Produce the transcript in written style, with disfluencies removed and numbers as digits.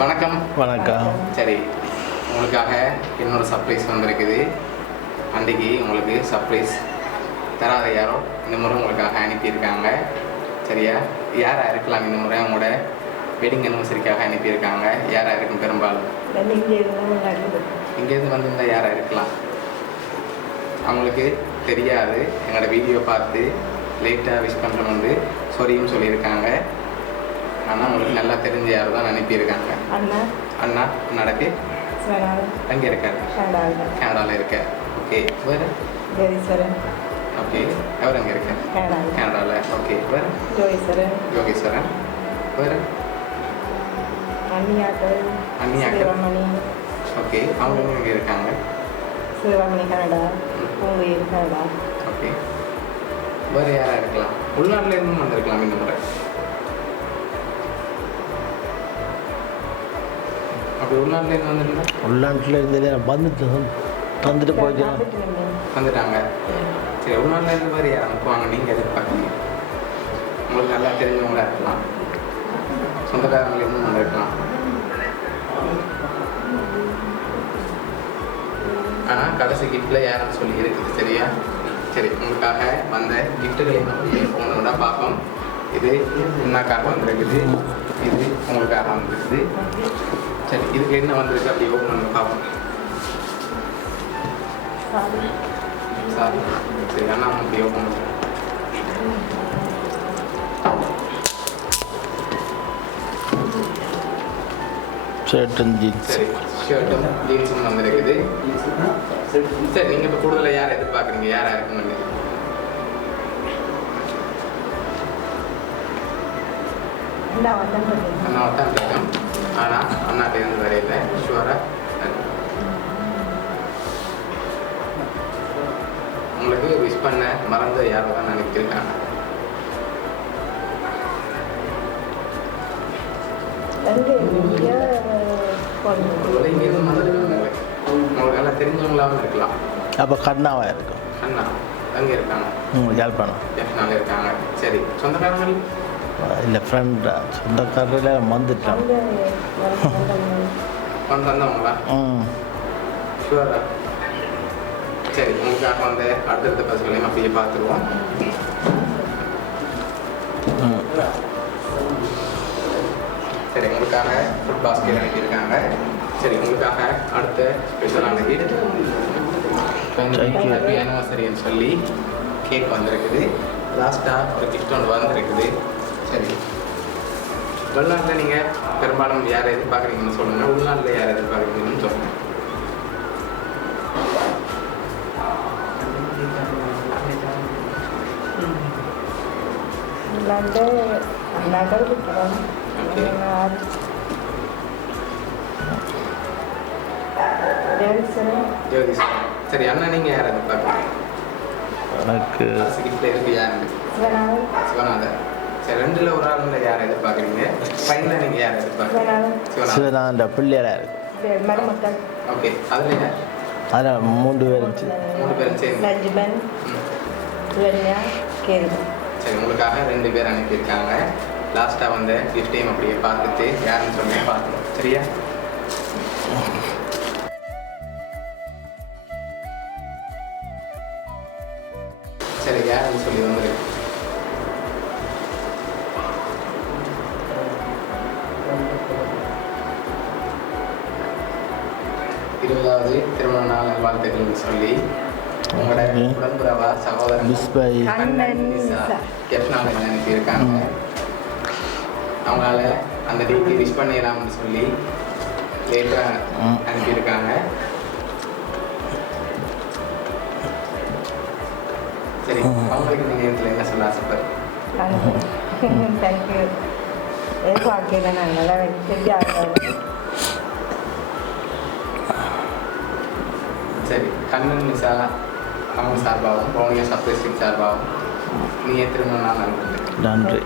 வணக்கம். வணக்கம். சரி, உங்களுக்காக இன்னொரு சர்ப்ரைஸ் வந்திருக்குது. அன்றைக்கி உங்களுக்கு சர்ப்ரைஸ் தராத யாரோ இந்த முறை உங்களுக்காக அனுப்பியிருக்காங்க. சரியா? யாராக இருக்கலாம் இந்த முறை உங்களோட வெட்டிங் அனிவர்சரிக்காக அனுப்பியிருக்காங்க? யாராக இருக்கும்? பெரும்பாலும் இங்கேருந்து வந்திருந்தால் யாராக இருக்கலாம்? அவங்களுக்கு தெரியாது. எங்களோட வீடியோ பார்த்து லேட்டாக விஷ் பண்ணுறோம்னு சொரியும் சொல்லியிருக்காங்க. ஆனால் உங்களுக்கு நல்லா தெரிஞ்ச யார் தான் அனுப்பியிருக்காங்க. அண்ணா நடக்கு அங்கே இருக்காரு, கனடாவில் இருக்க. ஓகே, வேறு ஓகே, அவர் அங்கே இருக்கார் கனடாவில். ஓகே, வேறு யோகேஸ்வரன். வேறு அண்ணியாக்கள். ஓகே, அவங்க இங்கே இருக்காங்க. ஓகே, வேறு யாராக இருக்கலாம்? உள்நாட்டில் இருந்தும் வந்திருக்கலாம் இந்த முறை. அப்படி உள்நாட்டிலேருந்து வந்துருந்தா உள்நாட்டில் இருந்தே வந்துட்டு போயிக்கலாம் வந்துட்டாங்க. சரி, உள்நாட்டிலேருந்து மாதிரி யார் அனுப்புவாங்க நீங்கள் எதிர்பார்க்குறீங்க? உங்களுக்கு நல்லா தெரிஞ்சவங்களா இருக்கலாம், சொந்தக்காரங்களேருந்து வந்திருக்கலாம். ஆனால் கடைசி கிஃப்டில் யாருன்னு சொல்லி இருக்குது. சரியா? சரி, உங்களுக்காக வந்த கிஃப்ட்டுகளை ஒன்று பார்ப்போம். இது என்னக்காக வந்திருக்குது, இது உங்களுக்காக வந்திருக்குது. சரி, இதுக்கு என்ன வந்திருக்கு அப்படி ஓப்பன் பண்ணி பார்ப்போம். சாரி, சரி, அண்ணா அப்படி ஓப்பன் பண்ணுறேன். ஷர்ட்டும் ஜீன்ஸ். சரி, ஷர்ட்டும் ஜீன்ஸும் வந்திருக்குது. சரி, நீங்கள் இப்போ கூடுதலாக யாரை எதிர்பார்க்குறீங்க? யாராக இருக்குன்னு அண்ணாவை தான் இருக்கேன். ஆனால் அண்ணாட்டேருந்து வரையில ஷுவராக உங்களுக்கு விஷ் பண்ண மறந்த யாரை தான் நினைச்சிருக்காங்க. இங்கேருந்து வந்துருக்காங்க. உங்களுக்கு நல்லா தெரிஞ்சவங்களாகவும் இருக்கலாம். அப்போ கண்ணாவாக இருக்கும். அண்ணா அங்கே இருக்காங்க, யாழ்ப்பாணம் ஜெஃப்னால இருக்காங்க. சரி, சொந்தக்காரங்கள் இல்லை ஃப்ரெண்டா? சொந்தக்காரில் வந்துட்டோம். வந்தவங்களா? ஷுவரா? சரி, உங்களுக்காக வந்து அடுத்தடுத்த பசங்களையும் அப்படியே பார்த்துருவோம். சரி, உங்களுக்காக ஃபுட் பாஸ்கெட் அனுப்பியிருக்காங்க. சரி, உங்களுக்காக அடுத்த ஸ்பெஷலான கிஃப்ட் ஹாப்பி ஆனிவர்சரின்னு சொல்லி கேக் வந்திருக்குது. லாஸ்ட்டாக ஒரு கிஃப்ட் ஒன்று வந்திருக்குது. சரி, வெளிநாட்டில் நீங்கள் பெரும்பாலும் யாரை எதிர்பார்க்குறீங்கன்னு சொல்லுங்கள், உள்நாட்டில் யாரை எதிர்பார்க்குறீங்கன்னு சொல்லுங்கள். ஜோதிஸ்வரன். சரி, அண்ணா நீங்கள் யாரை எதிர்பார்க்குறீங்க? எனக்கு கிஃப்டில் இருக்கு யாரு? சிவநாதர். சரி, ரெண்டில் ஒரு ஆளுல யாரை எதிர்பார்க்குறீங்க? ஃபைனலாக நீங்கள் யாரை எதிர்பார்க்குறீங்க? சிவநாதன் பிள்ளையராக இருக்கு. ஓகே, அதில் யார்? அதில் 3 பேர் இருந்துச்சு. 3 பேரும் சேர்ந்து. சரி, உங்களுக்காக 2 பேர் அனுப்பியிருக்காங்க. லாஸ்ட்டாக வந்த கிஃப்டையும் அப்படியே பார்த்துட்டு யாருன்னு சொல்லி பார்க்கணும். சரியா? சரி, யாருன்னு சொல்லி வந்துருக்கு. இருபதாவது திருமண நாள் வாழ்த்துக்கள்னு சொல்லி உங்களோட உடன்புறவா சகோதரன் ஜெஃப்னால அனுப்பியிருக்காங்க. அவங்களால அந்த டேக்கு விஷ் பண்ணிடலாம்னு சொல்லி லேட்டாக அனுப்பியிருக்காங்க. சரி, அவங்களுக்கு இந்த நேரத்தில் என்ன சொல்ல ஆசைப்படுறீங்க? தேங்க்யூ. வாழ்க்கையில் நான் நல்லா சரி, கண்ணன் மிசா அவங்க சார்பாகவும் பவுனியா சர்ப்ரைஸ் சார்பாகவும் நீங்கள் திரும்ப நான் நன்றி.